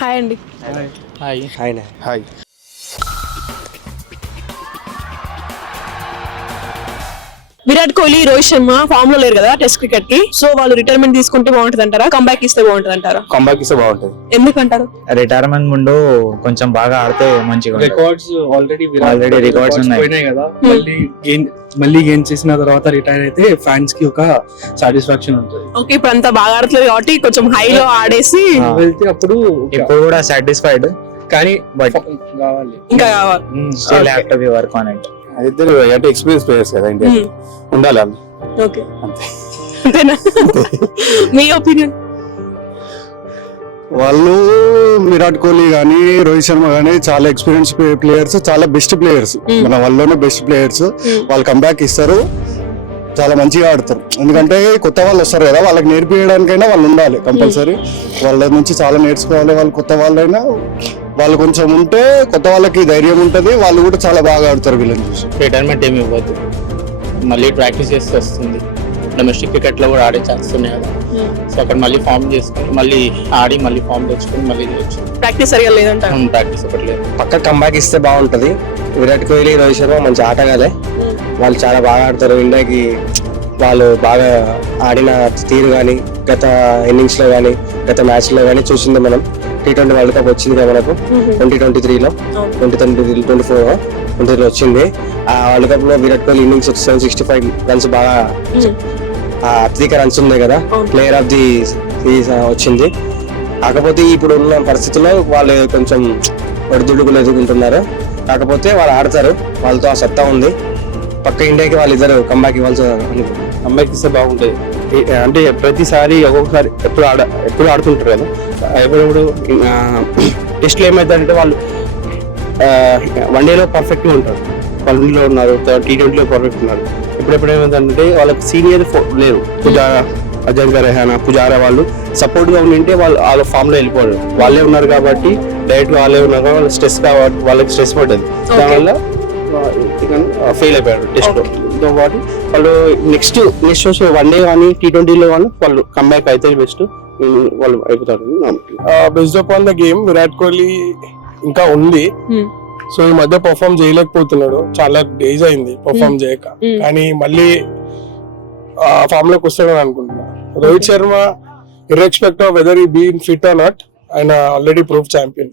Hi అండి. Hi hi hi. Virat Kohli, Rohit Sharma form లో లేరు కదా టెస్ట్ క్రికెట్ కి. సో వాళ్ళు రిటైర్మెంట్ తీసుకుంటే బాగుంటది అంటారా, కంబ్యాక్ ఇస్తే బాగుంటది అంటారా? కంబ్యాక్ ఇస్తే బాగుంటది. ఎందుకంటారు? రిటైర్మెంట్ ముందు కొంచెం బాగా ఆడితే మంచిగా ఉంటుంది. రికార్డ్స్ ఆల్రెడీ రికార్డ్స్ ఉన్నాయి పోయినాయి కదా, మళ్ళీ గెయిన్ చేసిన తర్వాత రిటైర్ అయితే ఫ్యాన్స్ కి ఒక సాటిస్ఫాక్షన్ ఉంటుంది. ఓకే, ఇప్పుడు అంతా బాగా ఆడట్లేదు కాబట్టి కొంచెం హై లో ఆడేసి వెళ్తే అప్పుడు ఇప్పుడు కూడా సాటిస్ఫైడ్ కానీ బట్ కావాలి. ఇంకా కావాలి. Still have to be work on it. ఇద్దరు అంటే ఎక్స్పీరియన్స్ ప్లేయర్స్ కదా ఇండియా ఉండాలి వాళ్ళు. ఓకే, అంతే. అంతేనా? మీ ఒపీనియన్? వాళ్ళు విరాట్ కోహ్లీ కానీ రోహిత్ శర్మ కానీ చాలా ఎక్స్పీరియన్స్ ప్లేయర్స్, చాలా బెస్ట్ ప్లేయర్స్, మన వాళ్ళలోనే బెస్ట్ ప్లేయర్స్. వాళ్ళు కంబ్యాక్ ఇస్తారు, చాలా మంచిగా ఆడతారు. ఎందుకంటే కొత్త వాళ్ళు వస్తారు కదా, వాళ్ళకి నేర్పించడానికైనా వాళ్ళు ఉండాలి కంపల్సరీ. వాళ్ళ నుంచి చాలా నేర్చుకోవాలి. వాళ్ళు కొత్త వాళ్ళైనా వాళ్ళు కొంచెం ఉంటే కొత్త వాళ్ళకి ధైర్యం ఉంటుంది, వాళ్ళు కూడా చాలా బాగా ఆడతారు వీళ్ళని చూసి. రిటైర్మెంట్ ఏమి ఇవ్వద్దు, మళ్ళీ ప్రాక్టీస్ చేస్తే వస్తుంది. డొమెస్టిక్ క్రికెట్ లో కూడా ఆడే ఛాన్స్ ఉన్నాయి కదా, సో అక్కడ మళ్ళీ ఫామ్ చేసుకుని మళ్ళీ ఆడి మళ్ళీ ఫామ్ తెచ్చుకుని మళ్ళీ చేయొచ్చు. ప్రాక్టీస్ సరిగా లేదంట. ప్రాక్టీస్ ఒకటి లేదు. పక్క కంబ్యాక్ ఇస్తే బాగుంటది. విరాట్ కోహ్లీ, రోహిత్ శర్మ మంచి ఆటగాలే, వాళ్ళు చాలా బాగా ఆడతారు. ఇండియాకి వాళ్ళు బాగా ఆడిన తీరు కానీ, గత ఇన్నింగ్స్ లో కానీ, గత మ్యాచ్ లో కానీ చూసింది మనం. T20 వరల్డ్ కప్ వచ్చింది కదా మనకు 2023లో, 2024 వచ్చింది. ఆ వరల్డ్ కప్ లో విరాట్ కోహ్లీ ఇన్నింగ్స్ 765 రన్స్ బాగా అత్యధిక రన్స్ ఉన్నాయి కదా, ప్లేయర్ ఆఫ్ ది సిరీస్ వచ్చింది. కాకపోతే ఇప్పుడు ఉన్న పరిస్థితుల్లో వాళ్ళు కొంచెం ఒడిదుడుకులు ఎదుర్కొంటున్నారు. కాకపోతే వాళ్ళు ఆడతారు, వాళ్ళతో ఆ సత్తా ఉంది. పక్క ఇండియాకి వాళ్ళిద్దరు కంబ్యాక్ ఇవ్వాల్సి కంబ్యాక్ ఇస్తే బాగుంటది. అంటే ప్రతిసారి ఒక్కొక్కసారి ఎప్పుడు ఆడుతుంటారు కదా, ఎప్పుడెప్పుడు టెస్ట్లు ఏమైందంటే వాళ్ళు వన్డేలో పర్ఫెక్ట్ గా ఉంటారు. వన్డేలో ఉన్నారు, T20లో పర్ఫెక్ట్ ఉన్నారు. ఎప్పుడెప్పుడు ఏమైందంటే వాళ్ళకి సీనియర్ లేరు. అజంకా రెహానా, పుజారా వాళ్ళు సపోర్ట్ గా ఉండింటే వాళ్ళ ఫామ్ లో వెళ్ళిపోయారు. వాళ్ళే ఉన్నారు కాబట్టి డైరెక్ట్ వాళ్ళే ఉన్నారు కాబట్టి వాళ్ళకి స్ట్రెస్ కాబట్టి వాళ్ళకి స్ట్రెస్ పడ్డది. దానివల్ల ఫెయిల్ అయిపోయారు టెస్ట్ లో. కాబట్టి వాళ్ళు నెక్స్ట్ వచ్చి వన్డే కానీ T20లో కానీ వాళ్ళు కంబ్యాక్ అయితే బెస్ట్ వాళ్ళు అయిపోతారు. Based upon the game Virat Kohli ఇంకా ఉంది. సో ఈ మధ్య పర్ఫామ్ చేయలేకపోతున్నాడు, చాలా డేస్ అయింది పర్ఫామ్ చేయక. కానీ మళ్ళీ ఫామ్ లోకి వస్తాడని అనుకుంటున్నా. రోహిత్ శర్మ ఇర్రెస్పెక్ట్ ఆఫ్ వెదర్ ఈ బీన్ ఫిట్ ఆర్ నాట్, ఆయన ఆల్రెడీ ప్రూఫ్ ఛాంపియన్.